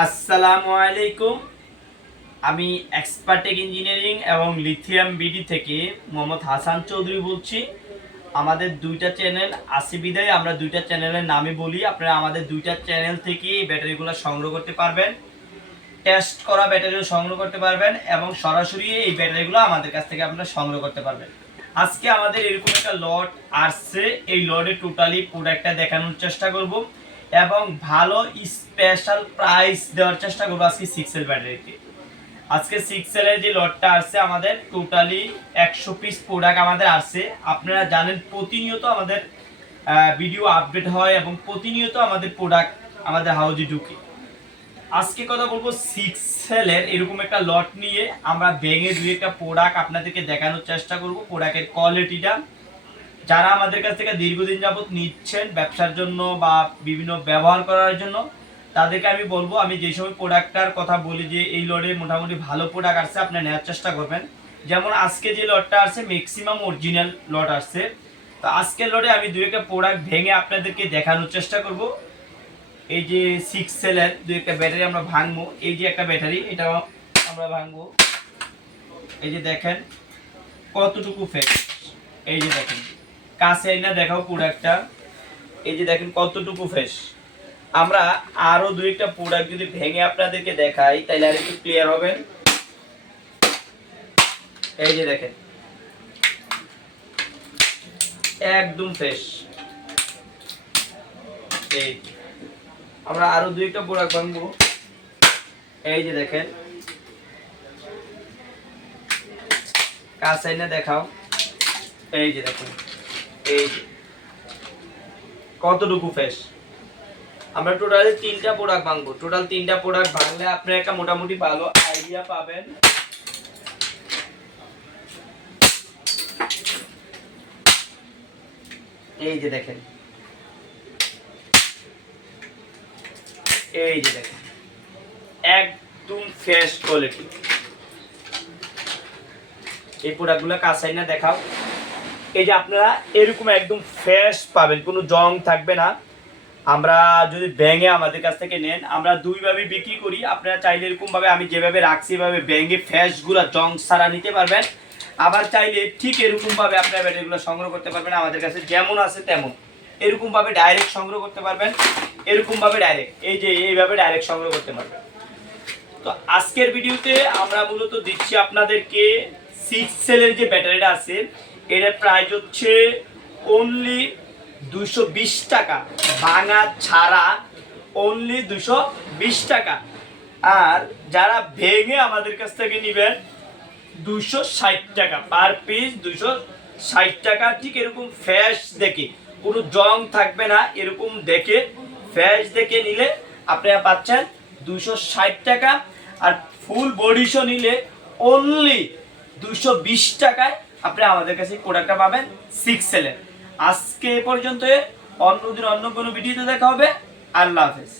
আসসালামু আলাইকুম। আমি এক্সপার্টেক ইঞ্জিনিয়ারিং এবং লিথিয়াম বিডি থেকে মোহাম্মদ হাসান চৌধুরী বলছি। আমাদের দুইটা চ্যানেল আসি বিদায়। আমরা দুইটা চ্যানেলের নামে বলি। আপনারা আমাদের দুইটা চ্যানেল থেকে এই ব্যাটারিগুলো সংগ্রহ করতে পারবেন। টেস্ট করা ব্যাটারিও সংগ্রহ করতে পারবেন এবং সরাসরি এই ব্যাটারিগুলো আমাদের কাছ থেকে আপনারা সংগ্রহ করতে পারবেন। আজকে আমাদের এরকম একটা লট আসছে। এই লটে টোটালি প্রোডাক্টটা দেখানোর চেষ্টা করব। এবং ভালো স্পেশাল প্রাইস দেওয়ার চেষ্টা করব আজকে সিক্স এল ব্যাটারিতে আজকে সিক্স এর যে লটটা আসছে, আমাদের টোটালি একশো পিস প্রোডাক্ট আমাদের আসছে। আপনারা জানেন, প্রতিনিয়ত আমাদের ভিডিও আপডেট হয় এবং প্রতিনিয়ত আমাদের প্রোডাক্ট আমাদের হাউজে ঢুকে। আজকে কথা বলব সিক্স সেলের এরকম একটা লট নিয়ে। আমরা ভেঙে দুই একটা প্রোডাক্ট আপনাদেরকে দেখানোর চেষ্টা করব প্রোডাক্টের কোয়ালিটিটা যারা আমাদের কাছ থেকে দীর্ঘদিন যাবৎ নিচ্ছেন ব্যবসার জন্য বা বিভিন্ন ব্যবহার করার জন্য, তাদেরকে আমি বলব, আমি যে সময় প্রোডাক্টটার কথা বলি যে এই লটে মোটামুটি ভালো প্রোডাক্ট আসছে, আপনি নেওয়ার চেষ্টা করবেন। যেমন আজকে যে লটটা আসছে ম্যাক্সিমাম অরিজিনাল লট আসছে। তো আজকের লটে আমি দু একটা প্রোডাক্ট ভেঙে আপনাদেরকে দেখানোর চেষ্টা করব। এই যে সিক্স সেলের দু একটা ব্যাটারি আমরা ভাঙবো। এই যে একটা ব্যাটারি এটা আমরা ভাঙবো। এই যে দেখেন, কতটুকু ফেক এই যে দেখেন। কাছে না দেখাও প্রোডাক্টটা এই যে দেখেন কতটুকু ফ্রেশ আমরা আরও দুই একটা প্রোডাক্ট যদি ভেঙে আপনাদেরকে দেখাই তাহলে আর একটু ক্লিয়ার হবে এই যে দেখেন। একদম ফ্রেশ এই। আমরা আরও দুই একটা প্রোডাক্ট ভাঙবো। এই যে দেখেন। কাছে না দেখাও। এই যে দেখুন। এই কতটুকু ফ্রেশ আমরা টোটালি তিনটা প্রোডাক্ট ভাঙবো। টোটাল তিনটা প্রোডাক্ট ভাঙলে আপনি একটা মোটামুটি ভালো আইডিয়া পাবেন। এই যে দেখেন। এই যে দেখেন। একদম ফ্রেশ কোয়ালিটি এই প্রোডাক্টগুলো কাছাই না দেখাও। এই যে আপনারা এরকম একদম ফ্রেশ পাবেন, কোনো জং থাকবে না। আমরা যদি ব্যাঙে আমাদের কাছ থেকে নেন, আমরা দুইভাবে বিক্রি করি। আপনারা চাইলে এরকমভাবে আমি যেভাবে রাখছি, এভাবে ব্যাঙে ফ্রেশগুলো জং সারা নিতে পারবেন। আবার চাইলে ঠিক এরকমভাবে আপনারা ব্যাটারিগুলো সংগ্রহ করতে পারবেন। আমাদের কাছে যেমন আছে তেমন। এরকমভাবে ডাইরেক্ট সংগ্রহ করতে পারবেন। এরকমভাবে ডাইরেক্ট এই যে এইভাবে ডাইরেক্ট সংগ্রহ করতে পারবেন। তো আজকের ভিডিওতে আমরা মূলত দিচ্ছি আপনাদেরকে সিক্স সেলের যে ব্যাটারিটা আছে এটার প্রাইস হচ্ছে অনলি দুশো বিশ টাকা। ভাঙা ছাড়া অনলি দুশো বিশ টাকা। আর যারা ভেঙে আমাদের কাছ থেকে নেবেন দুশো ষাট টাকা। পার পিস দুশো ষাট টাকা। ঠিক এরকম ফ্যাশ দেখে। কোনো জং থাকবে না, এরকম দেখে। ফ্যাশ দেখে নিলে আপনারা পাচ্ছেন দুশো ষাট টাকা। আর ফুল বডিশও নিলে অনলি দুশো বিশ টাকায় আপনি আমাদের কাছে প্রোডাক্টটা পাবেন সিক্স সেলের আজকে পর্যন্ত অন্যদিন অন্য কোনো ভিডিওতে দেখা হবে। আল্লাহ হাফেজ।